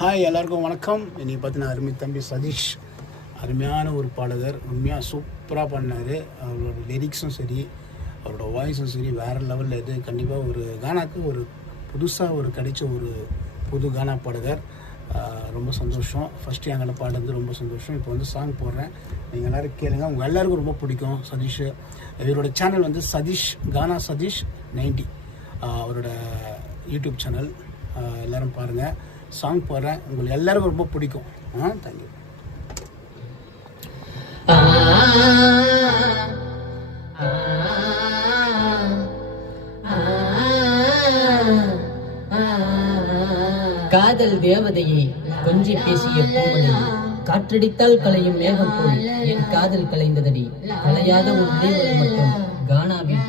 Hi எல்லாருக்கும் வணக்கம். இன்றைக்கி பார்த்தீங்கன்னா அருமை தம்பி சதீஷ் அருமையான ஒரு பாடகர். உண்மையாக சூப்பராக பண்ணார். அவரோட லிரிக்ஸும் சரி, அவரோட வாய்ஸும் சரி வேறு லெவலில். இது கண்டிப்பாக ஒரு கானாக்கு ஒரு புதுசாக ஒரு கிடைச்ச ஒரு புது கானா பாடகர். ரொம்ப சந்தோஷம். ஃபஸ்ட்டு எங்களை பாடுறது ரொம்ப சந்தோஷம். இப்போ வந்து சாங் போடுறேன், நீங்கள் எல்லோரும் கேளுங்க. உங்கள் எல்லாருக்கும் ரொம்ப பிடிக்கும் சதீஷ். இவரோட சேனல் வந்து சதீஷ் கானா சதீஷ் 90 அவரோட யூடியூப் சேனல். எல்லோரும் பாருங்கள். சாங் போடுறேன், உங்களுக்கு எல்லாருக்கும் ரொம்ப பிடிக்கும். தேங்க்யூ. காதல் தேவதையை கொஞ்சி பேசிய பூமணி, காற்றடித்தால் கலையும் மேகம் போல் என் காதல் கலைந்ததடி, கலையாத ஒரு தேவதை மட்டும் கானாவில்